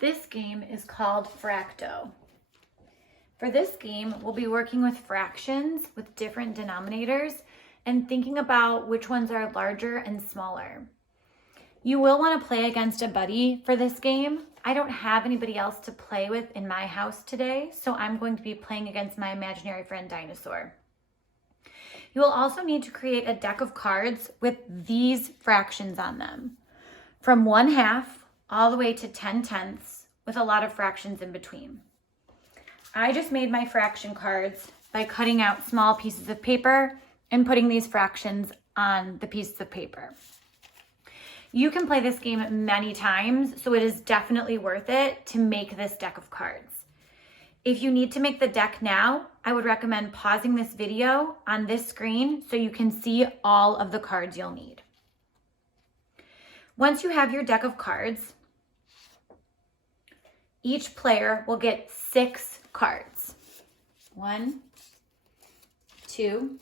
This game is called Fracto. For this game, we'll be working with fractions with different denominators and thinking about which ones are larger and smaller. You will want to play against a buddy for this game. I don't have anybody else to play with in my house today, so I'm going to be playing against my imaginary friend Dinosaur. You will also need to create a deck of cards with these fractions on them, from 1/2 all the way to 10/10 with a lot of fractions in between. I just made my fraction cards by cutting out small pieces of paper and putting these fractions on the pieces of paper. You can play this game many times, so it is definitely worth it to make this deck of cards. If you need to make the deck now, I would recommend pausing this video on this screen so you can see all of the cards you'll need. Once you have your deck of cards, each player will get 6 cards. 1, 2,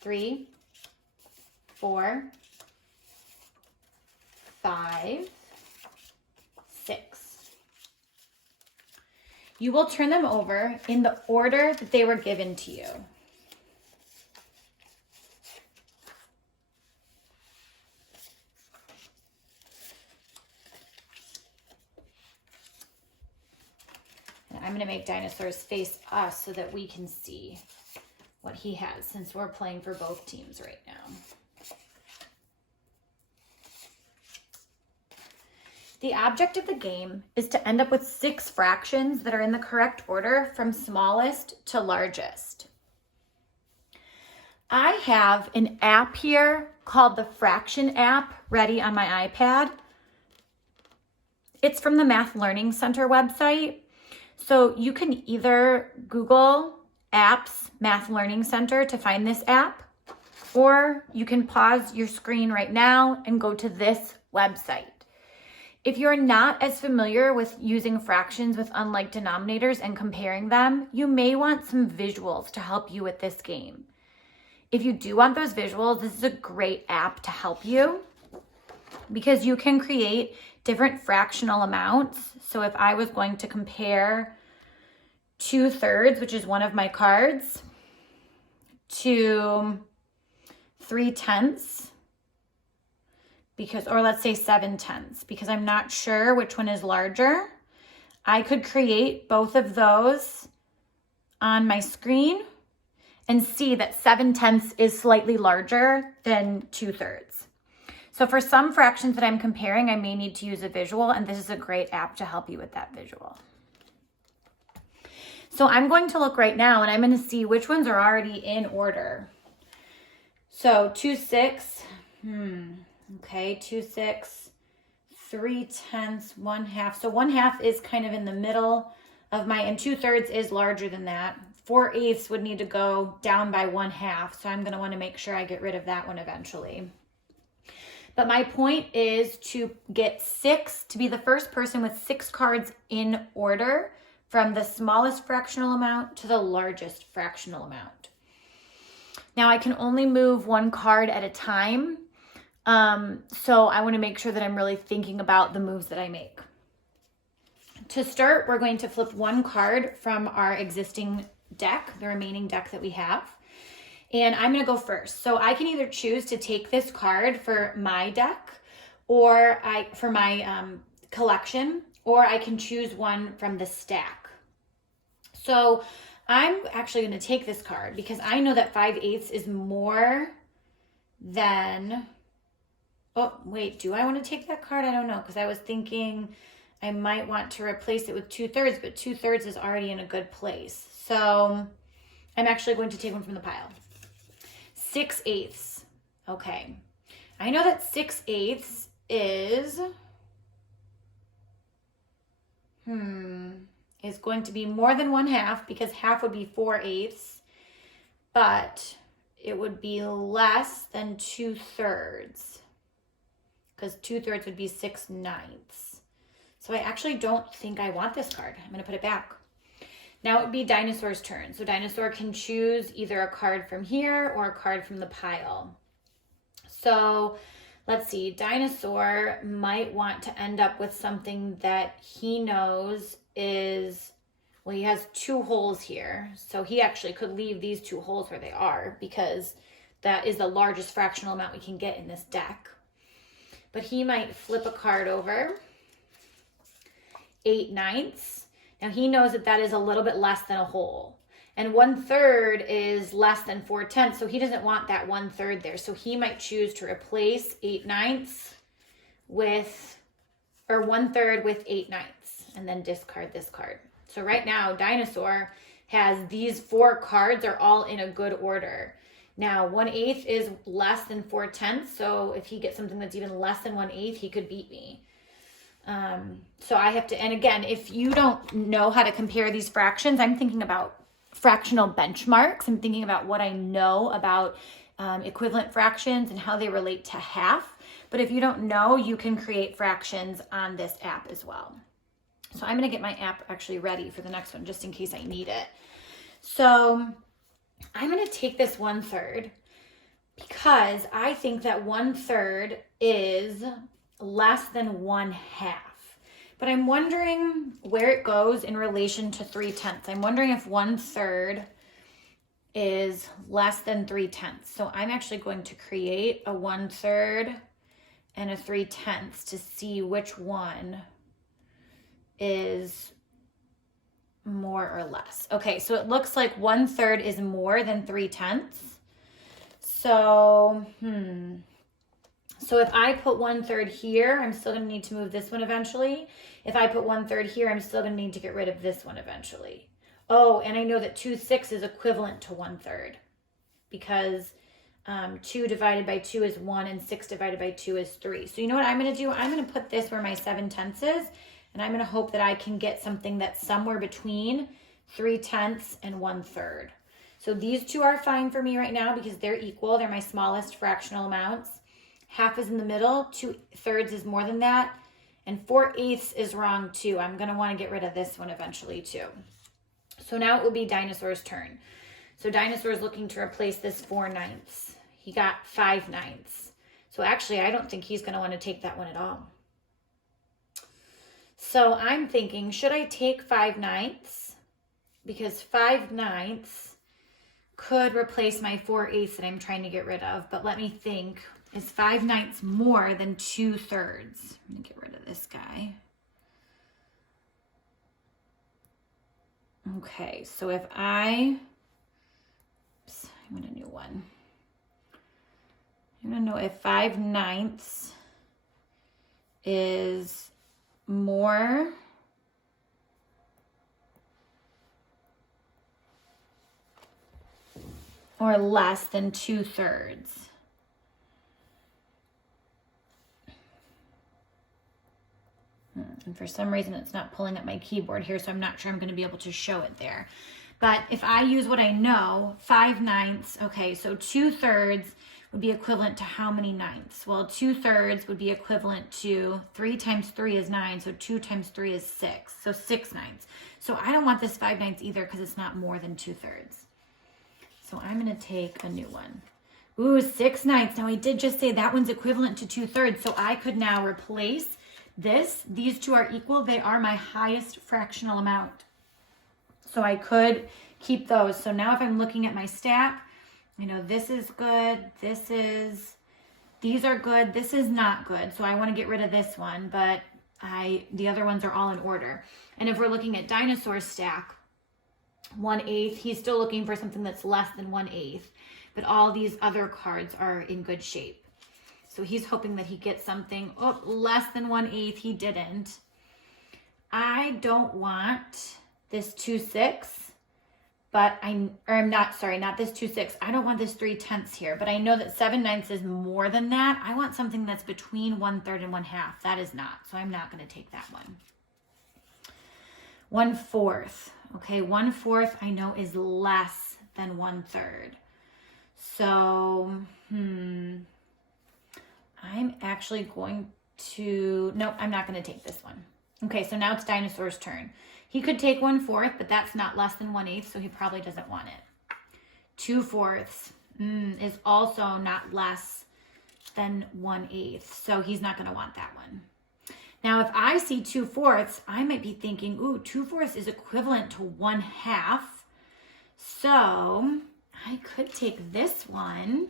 3, 4, 5, 6. You will turn them over in the order that they were given to you. And I'm going to make Dinosaur's face us so that we can see what he has, since we're playing for both teams right now. The object of the game is to end up with 6 fractions that are in the correct order from smallest to largest. I have an app here called the Fraction app ready on my iPad. It's from the Math Learning Center website. So you can either Google apps Math Learning Center to find this app, or you can pause your screen right now and go to this website. If you're not as familiar with using fractions with unlike denominators and comparing them, you may want some visuals to help you with this game. If you do want those visuals, this is a great app to help you because you can create different fractional amounts. So if I was going to compare 2/3, which is one of my cards, to 3/10, or let's say 7/10, because I'm not sure which one is larger, I could create both of those on my screen and see that 7/10 is slightly larger than 2/3. So for some fractions that I'm comparing, I may need to use a visual, and this is a great app to help you with that visual. So I'm going to look right now and I'm going to see which ones are already in order. So 2, 6, okay, 2, 6, 3/10, 1/2. So 1/2 is kind of in the middle of my, and 2/3 is larger than that. 4/8 would need to go down by 1/2. So I'm going to want to make sure I get rid of that one eventually. But my point is to get 6, to be the first person with 6 cards in order from the smallest fractional amount to the largest fractional amount. Now I can only move 1 card at a time. So I want to make sure that I'm really thinking about the moves that I make. To start, we're going to flip 1 card from our existing deck, the remaining deck that we have. And I'm going to go first. So I can either choose to take this card for my deck or for my collection, or I can choose one from the stack. So I'm actually going to take this card because I know that 5/8 is more than... Oh, wait, do I want to take that card? I don't know, because I was thinking I might want to replace it with 2/3, but 2/3 is already in a good place. So I'm actually going to take one from the pile. 6/8. Okay. I know that 6/8 is going to be more than 1/2 because 1/2 would be 4/8, but it would be less than 2/3 because 2/3 would be 6/9. So I actually don't think I want this card. I'm going to put it back. Now it would be Dinosaur's turn. So Dinosaur can choose either a card from here or a card from the pile. So let's see, dinosaur might want to end up with something that he knows is, well, he has 2 holes here. So he actually could leave these 2 holes where they are because that is the largest fractional amount we can get in this deck. But he might flip a card over, 8/9. Now he knows that that is a little bit less than a hole. And 1/3 is less than 4/10, so he doesn't want that 1/3 there. So he might choose to replace 8/9 with, or 1/3 with 8/9, and then discard this card. So right now, dinosaur has these 4 cards are all in a good order. Now, 1/8 is less than 4/10, so if he gets something that's even less than 1/8, he could beat me. So I have to, and again, if you don't know how to compare these fractions, I'm thinking about fractional benchmarks. I'm thinking about what I know about equivalent fractions and how they relate to half. But if you don't know, you can create fractions on this app as well. So I'm going to get my app actually ready for the next one, just in case I need it. So I'm going to take this 1/3 because I think that 1/3 is less than 1/2. But I'm wondering where it goes in relation to 3/10. I'm wondering if 1/3 is less than 3/10. So I'm actually going to create a 1/3 and a 3/10 to see which one is more or less. Okay, so it looks like 1/3 is more than 3/10. So, So if I put 1/3 here, I'm still going to need to move this one eventually. If I put 1/3 here, I'm still going to need to get rid of this one eventually. Oh, and I know that 2/6 is equivalent to 1/3 because 2 divided by 2 is 1 and 6 divided by 2 is 3. So you know what I'm going to do? I'm going to put this where my 7/10 is, and I'm going to hope that I can get something that's somewhere between 3/10 and 1/3. So these 2 are fine for me right now because they're equal. They're my smallest fractional amounts. Half is in the middle, 2/3 is more than that, and 4/8 is wrong too. I'm going to want to get rid of this one eventually too. So now it will be dinosaur's turn. So dinosaur is looking to replace this 4/9. He got 5/9. So actually, I don't think he's going to want to take that one at all. So I'm thinking, should I take 5/9? Because 5/9 could replace my 4/8 that I'm trying to get rid of. But let me think. Is 5/9 more than 2/3? I'm going to get rid of this guy. Okay, so if I'm going to new one. I'm going to know if 5/9 is more or less than 2/3. And for some reason, it's not pulling up my keyboard here, so I'm not sure I'm going to be able to show it there. But if I use what I know, 5/9, okay, so 2/3 would be equivalent to how many ninths? Well, 2/3 would be equivalent to 3 times 3 is 9, so 2 times 3 is 6, so 6/9. So I don't want this 5/9 either because it's not more than 2/3. So I'm going to take a new one. Ooh, 6/9. Now I did just say that one's equivalent to 2/3, so I could now replace this. These 2 are equal. They are my highest fractional amount. So I could keep those. So now if I'm looking at my stack, I know this is good. These are good. This is not good. So I want to get rid of this one, but the other ones are all in order. And if we're looking at dinosaur stack, 1/8, he's still looking for something that's less than 1/8, but all these other cards are in good shape. So he's hoping that he gets something less than 1/8. He didn't. I don't want this 2/6, but not this 2/6. I don't want this 3/10 here, but I know that 7/9 is more than that. I want something that's between 1/3 and 1/2. That is not, so I'm not going to take that one. 1/4. Okay, 1/4 I know is less than 1/3. So, I'm actually going to, nope, I'm not going to take this one. Okay, so now it's dinosaur's turn. He could take 1/4, but that's not less than 1/8, so he probably doesn't want it. 2/4 is also not less than 1/8. So he's not going to want that one. Now, if I see 2/4, I might be thinking, ooh, 2/4 is equivalent to 1/2. So I could take this one.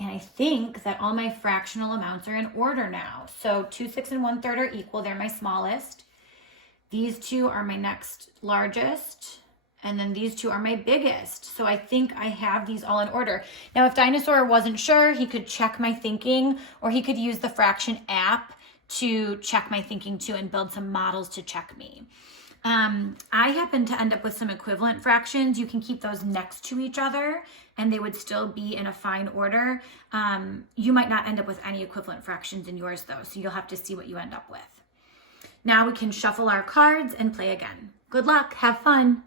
And I think that all my fractional amounts are in order now. So 2 6 and 1/3 are equal. They're my smallest. These two are my next largest. And then these two are my biggest. So I think I have these all in order. Now, if Dinosaur wasn't sure, he could check my thinking, or he could use the fraction app to check my thinking too and build some models to check me. I happen to end up with some equivalent fractions. You can keep those next to each other and they would still be in a fine order. You might not end up with any equivalent fractions in yours though, so you'll have to see what you end up with. Now we can shuffle our cards and play again. Good luck, have fun.